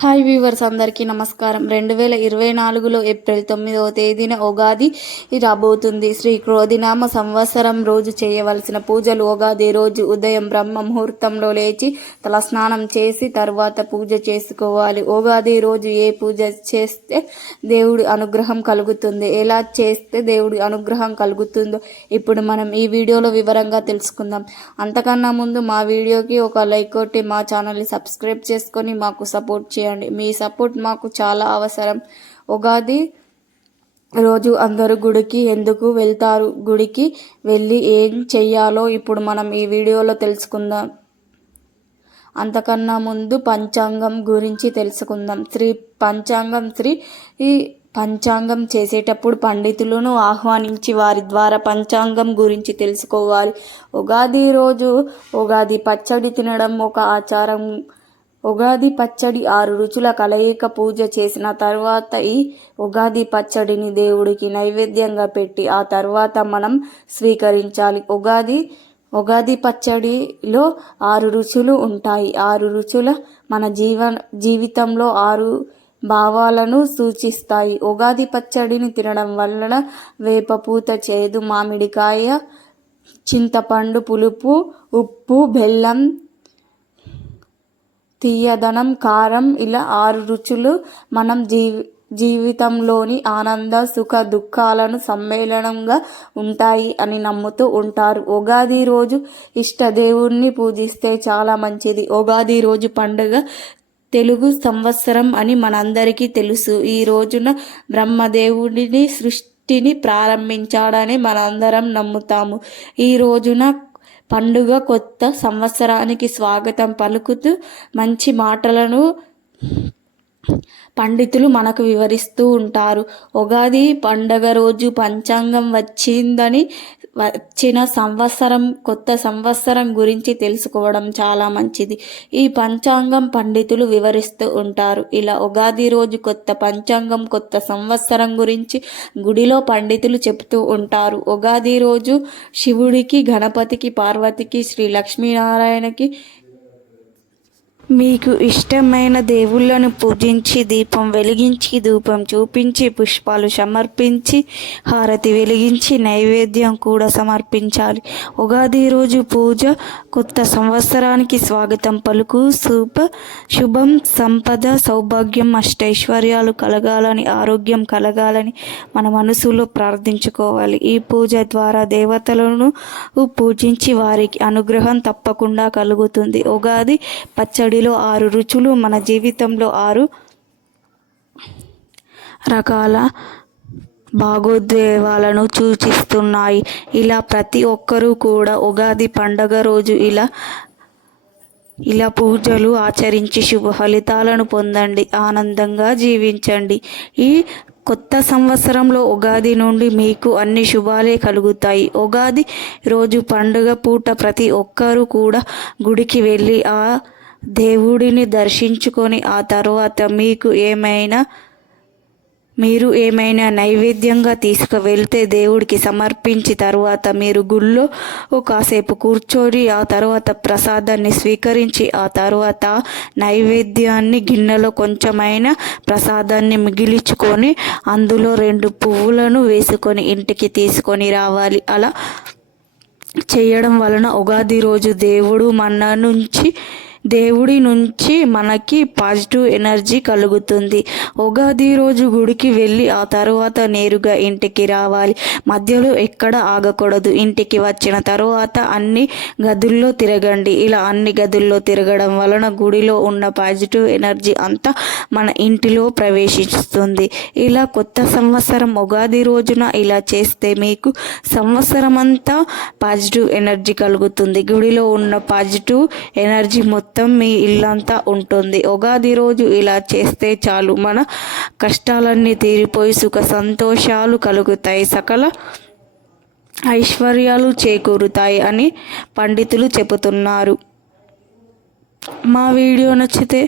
Hi viewers అందరికీ నమస్కారం. రెండు వేల ఇరవై నాలుగులో ఏప్రిల్ తొమ్మిదవ తేదీన ఉగాది రాబోతుంది. శ్రీ క్రోధినామ సంవత్సరం రోజు చేయవలసిన పూజలు ఉగాది రోజు ఉదయం బ్రహ్మ ముహూర్తంలో లేచి తలస్నానం చేసి తర్వాత పూజ చేసుకోవాలి. ఉగాది రోజు ఏ పూజ చేస్తే దేవుడి అనుగ్రహం కలుగుతుంది? ఎలా చేస్తే దేవుడి అనుగ్రహం కలుగుతుందో ఇప్పుడు మనం ఈ వీడియోలో వివరంగా తెలుసుకుందాం. అంతకన్నా ముందు మా వీడియోకి ఒక లైక్ కొట్టి మా ఛానల్ని సబ్స్క్రైబ్ చేసుకొని మాకు సపోర్ట్ చేయండి. మీ సపోర్ట్ మాకు చాలా అవసరం. ఉగాది రోజు అందరూ గుడికి ఎందుకు వెళ్తారు? గుడికి వెళ్ళి ఏం చెయ్యాలో ఇప్పుడు మనం ఈ వీడియోలో తెలుసుకుందాం. అంతకన్నా ముందు పంచాంగం గురించి తెలుసుకుందాం. శ్రీ పంచాంగం శ్రీ ఈ పంచాంగం చేసేటప్పుడు పండితులను ఆహ్వానించి వారి ద్వారా పంచాంగం గురించి తెలుసుకోవాలి. ఉగాది రోజు ఉగాది పచ్చడి తినడం ఒక ఆచారం. ఉగాది పచ్చడి ఆరు రుచుల కలయిక పూజ చేసిన తర్వాత ఈ ఉగాది పచ్చడిని దేవుడికి నైవేద్యంగా పెట్టి ఆ తర్వాత మనం స్వీకరించాలి. ఉగాది ఉగాది పచ్చడిలో ఆరు రుచులు ఉంటాయి. ఆరు రుచుల మన జీవ జీవితంలో ఆరు భావాలను సూచిస్తాయి. ఉగాది పచ్చడిని తినడం వలన వేపపూత చేదు మామిడికాయ చింతపండు పులుపు ఉప్పు బెల్లం తీయదనం కారం ఇలా ఆరు రుచులు మనం జీవి జీవితంలోని ఆనంద సుఖ దుఃఖాలను సమ్మేళనంగా ఉంటాయి అని నమ్ముతూ ఉంటారు. ఉగాది రోజు ఇష్టదేవుణ్ణి పూజిస్తే చాలా మంచిది. ఉగాది రోజు పండుగ తెలుగు సంవత్సరం అని మనందరికీ తెలుసు. ఈ రోజున బ్రహ్మదేవుడిని సృష్టిని ప్రారంభించాడని మనందరం నమ్ముతాము. ఈ రోజున పండుగ కొత్త సంవత్సరానికి స్వాగతం పలుకుతూ మంచి మాటలను పండితులు మనకు వివరిస్తూ ఉంటారు. ఉగాది పండగ రోజు పంచాంగం వచ్చిందని వచ్చిన సంవత్సరం కొత్త సంవత్సరం గురించి తెలుసుకోవడం చాలా మంచిది. ఈ పంచాంగం పండితులు వివరిస్తూ ఉంటారు. ఇలా ఉగాది రోజు కొత్త పంచాంగం కొత్త సంవత్సరం గురించి గుడిలో పండితులు చెప్తూ ఉంటారు. ఉగాది రోజు శివుడికి గణపతికి పార్వతికి శ్రీ లక్ష్మీనారాయణకి మీకు ఇష్టమైన దేవుళ్ళను పూజించి దీపం వెలిగించి ధూపం చూపించి పుష్పాలు సమర్పించి హారతి వెలిగించి నైవేద్యం కూడా సమర్పించాలి. ఉగాది రోజు పూజ కొత్త సంవత్సరానికి స్వాగతం పలుకు శుభ శుభం సంపద సౌభాగ్యం అష్టైశ్వర్యాలు కలగాలని ఆరోగ్యం కలగాలని మన మనసులో ప్రార్థించుకోవాలి. ఈ పూజ ద్వారా దేవతలను పూజించి వారికి అనుగ్రహం తప్పకుండా కలుగుతుంది. ఉగాది పచ్చడి వాటిలో ఆరు రుచులు మన జీవితంలో ఆరు రకాల భాగోద్వేగాలను సూచిస్తున్నాయి. ఇలా ప్రతి ఒక్కరూ కూడా ఉగాది పండగ రోజు ఇలా ఇలా పూజలు ఆచరించి శుభ ఫలితాలను పొందండి. ఆనందంగా జీవించండి. ఈ కొత్త సంవత్సరంలో ఉగాది నుండి మీకు అన్ని శుభాలే కలుగుతాయి. ఉగాది రోజు పండుగ పూట ప్రతి ఒక్కరూ కూడా గుడికి వెళ్ళి ఆ దేవుడిని దర్శించుకొని ఆ తర్వాత మీకు ఏమైనా మీరు ఏమైనా నైవేద్యంగా తీసుకువెళ్తే దేవుడికి సమర్పించి తర్వాత మీరు గుళ్ళో కాసేపు కూర్చొని ఆ తర్వాత ప్రసాదాన్ని స్వీకరించి ఆ తర్వాత నైవేద్యాన్ని గిన్నెలో కొంచెమైనా ప్రసాదాన్ని మిగిలించుకొని అందులో రెండు పువ్వులను వేసుకొని ఇంటికి తీసుకొని రావాలి. అలా చేయడం వలన ఉగాది రోజు దేవుడు మన నుంచి దేవుడి నుంచి మనకి పాజిటివ్ ఎనర్జీ కలుగుతుంది. ఉగాది రోజు గుడికి వెళ్ళి ఆ తర్వాత నేరుగా ఇంటికి రావాలి. మధ్యలో ఎక్కడ ఆగకూడదు. ఇంటికి వచ్చిన తర్వాత అన్ని గదుల్లో తిరగండి. ఇలా అన్ని గదుల్లో తిరగడం వలన గుడిలో ఉన్న పాజిటివ్ ఎనర్జీ అంతా మన ఇంటిలో ప్రవేశిస్తుంది. ఇలా కొత్త సంవత్సరం ఉగాది రోజున ఇలా చేస్తే మీకు సంవత్సరం అంతా పాజిటివ్ ఎనర్జీ కలుగుతుంది. గుడిలో ఉన్న పాజిటివ్ ఎనర్జీ మొత్తం మొత్తం మీ ఇల్లంతా ఉంటుంది. ఉగాది రోజు ఇలా చేస్తే చాలు. మన కష్టాలన్నీ తీరిపోయి సుఖ సంతోషాలు కలుగుతాయి. సకల ఐశ్వర్యాలు చేకూరుతాయి అని పండితులు చెబుతున్నారు. మా వీడియో నచ్చితే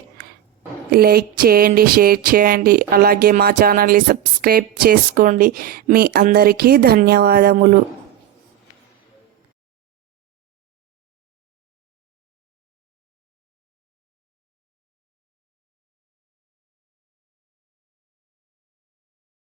లైక్ చేయండి షేర్ చేయండి. అలాగే మా ఛానల్ని సబ్స్క్రైబ్ చేసుకోండి. మీ అందరికీ ధన్యవాదములు.